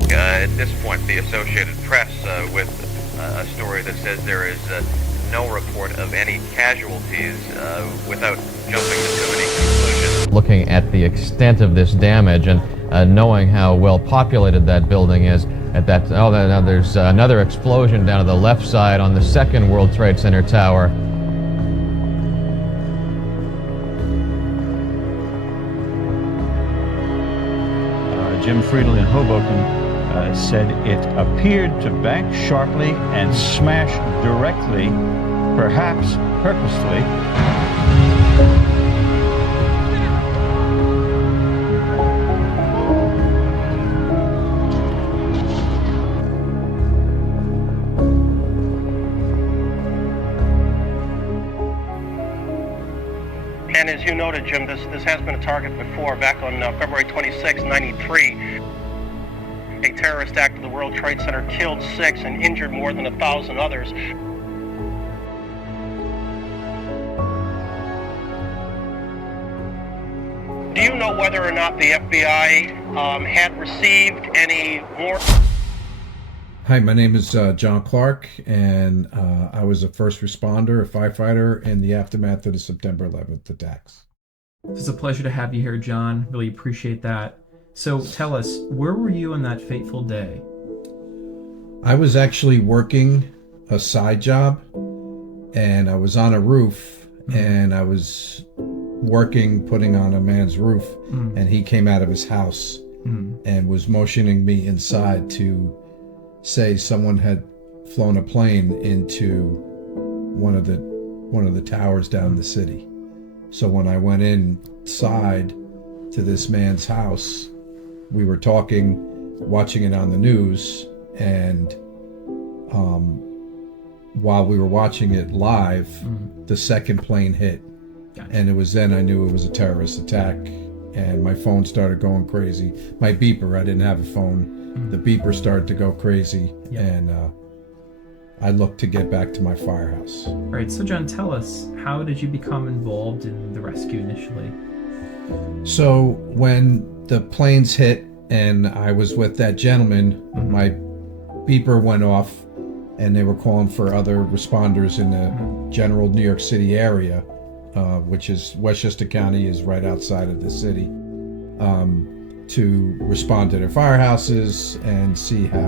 At this point, the Associated Press with a story that says there is no report of any casualties without jumping to too many conclusions. Looking at the extent of this damage and knowing how well populated that building is, now there's another explosion down to the left side on the second World Trade Center tower. Jim Friedel in Hoboken said it appeared to bank sharply and smash directly, perhaps purposefully. And as you noted, Jim, this has been a target before. Back on February 26, 93, a terrorist act of the World Trade Center killed 6 and injured more than 1,000 others. Do you know whether or not the FBI had received any more? Hi, my name is John Clark, and I was a first responder, a firefighter in the aftermath of the September 11th attacks. It's a pleasure to have you here, John. Really appreciate that. So tell us, where were you on that fateful day? I was actually working a side job, and I was on a roof, and I was putting on a man's roof, and he came out of his house and was motioning me inside to say someone had flown a plane into one of the towers down the city. So when I went inside to this man's house, we were talking, watching it on the news, and while we were watching it live, the second plane hit. Gotcha. And it was then I knew it was a terrorist attack, and my phone started going crazy. My beeper, I didn't have a phone. The beeper started to go crazy, and I looked to get back to my firehouse. Right, so John, tell us, how did you become involved in the rescue initially? So when the planes hit and I was with that gentleman, my beeper went off, and they were calling for other responders in the general New York City area, which is Westchester County is right outside of the city, to respond to their firehouses and see how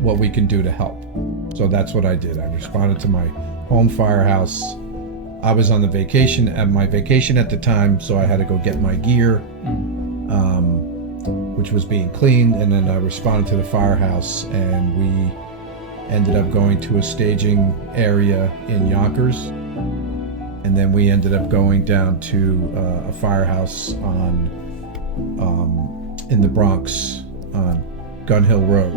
what we can do to help. So that's what I did. I responded to my home firehouse. I was on my vacation at the time, so I had to go get my gear, which was being cleaned, and then I responded to the firehouse, and we ended up going to a staging area in Yonkers. And then we ended up going down to a firehouse in the Bronx on Gun Hill Road,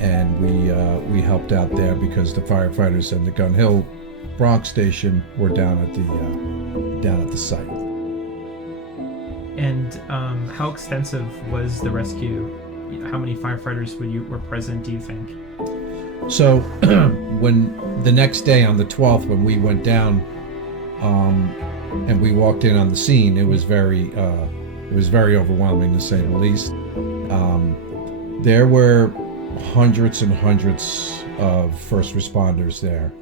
and we helped out there because the firefighters at the Gun Hill Bronx station were down at the site. And how extensive was the rescue? How many firefighters were present, do you think? So when the next day on the 12th, when we went down, and we walked in on the scene, it was very overwhelming, to say the least. There were hundreds and hundreds of first responders there,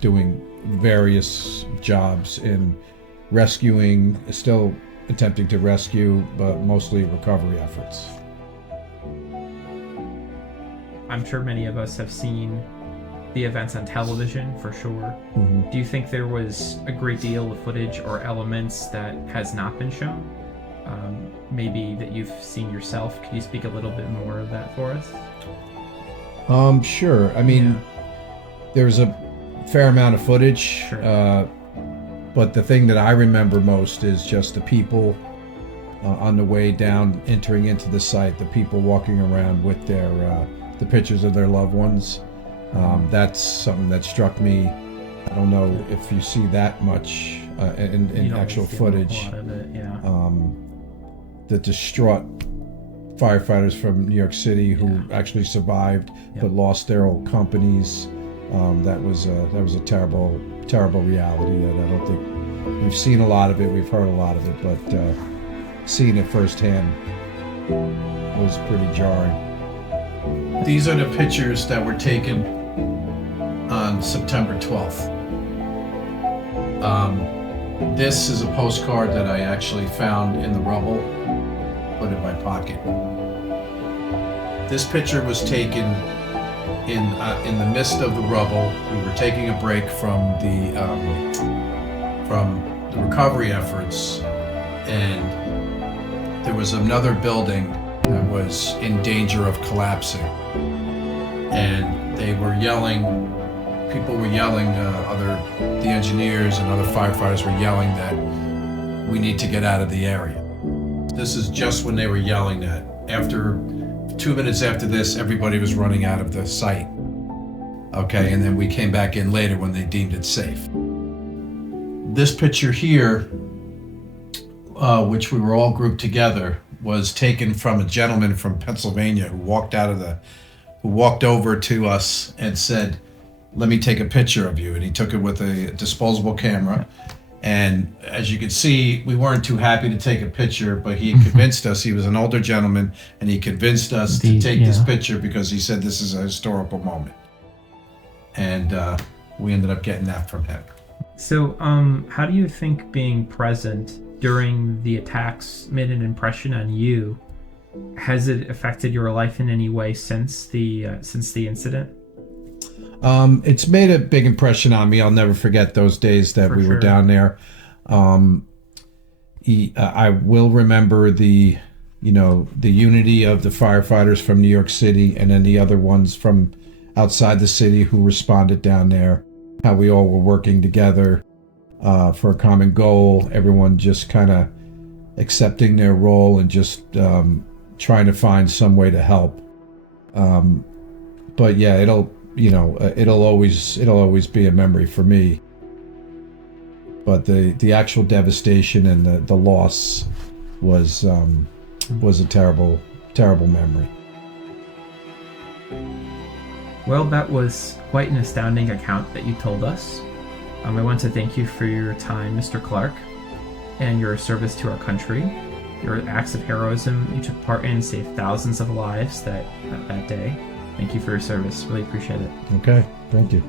doing various jobs in rescuing, still attempting to rescue, but mostly recovery efforts. I'm sure many of us have seen the events on television, for sure. Do you think there was a great deal of footage or elements that has not been shown? Maybe that you've seen yourself? Could you speak a little bit more of that for us? Sure. I mean, there's a fair amount of footage, sure. But the thing that I remember most is just the people on the way down, entering into the site, the people walking around with their the pictures of their loved ones. That's something that struck me. I don't know if you see that much in actual footage. A lot of it, the distraught firefighters from New York City who actually survived but lost their old companies. That was a terrible reality that I don't think We've seen a lot of it, we've heard a lot of it, but seeing it firsthand was pretty jarring. These are the pictures that were taken on September 12th. This is a postcard that I actually found in the rubble, put in my pocket. This picture was taken in the midst of the rubble. We were taking a break from the recovery efforts, and there was another building that was in danger of collapsing, and they were yelling. People were yelling. The engineers and other firefighters were yelling that we need to get out of the area. This is just when they were yelling that. After 2 minutes after this, everybody was running out of the site. Okay, and then we came back in later when they deemed it safe. This picture here, which we were all grouped together, was taken from a gentleman from Pennsylvania who walked over to us and said, "Let me take a picture of you." And he took it with a disposable camera. And as you can see, we weren't too happy to take a picture, but he convinced us. He was an older gentleman, and he convinced us to take this picture because he said this is a historical moment. And we ended up getting that from him. So, how do you think being present during the attacks made an impression on you? Has it affected your life in any way since the incident? It's made a big impression on me. I'll never forget those days that we were down there. I will remember the unity of the firefighters from New York City, and then the other ones from outside the city who responded down there. How we all were working together for a common goal. Everyone just kind of accepting their role and just trying to find some way to help. But yeah, it'll always be a memory for me. But the actual devastation and the loss was a terrible memory. Well, that was quite an astounding account that you told us. I want to thank you for your time, Mr. Clark, and your service to our country. Your acts of heroism you took part in saved thousands of lives that day. Thank you for your service. Really appreciate it. Okay, thank you.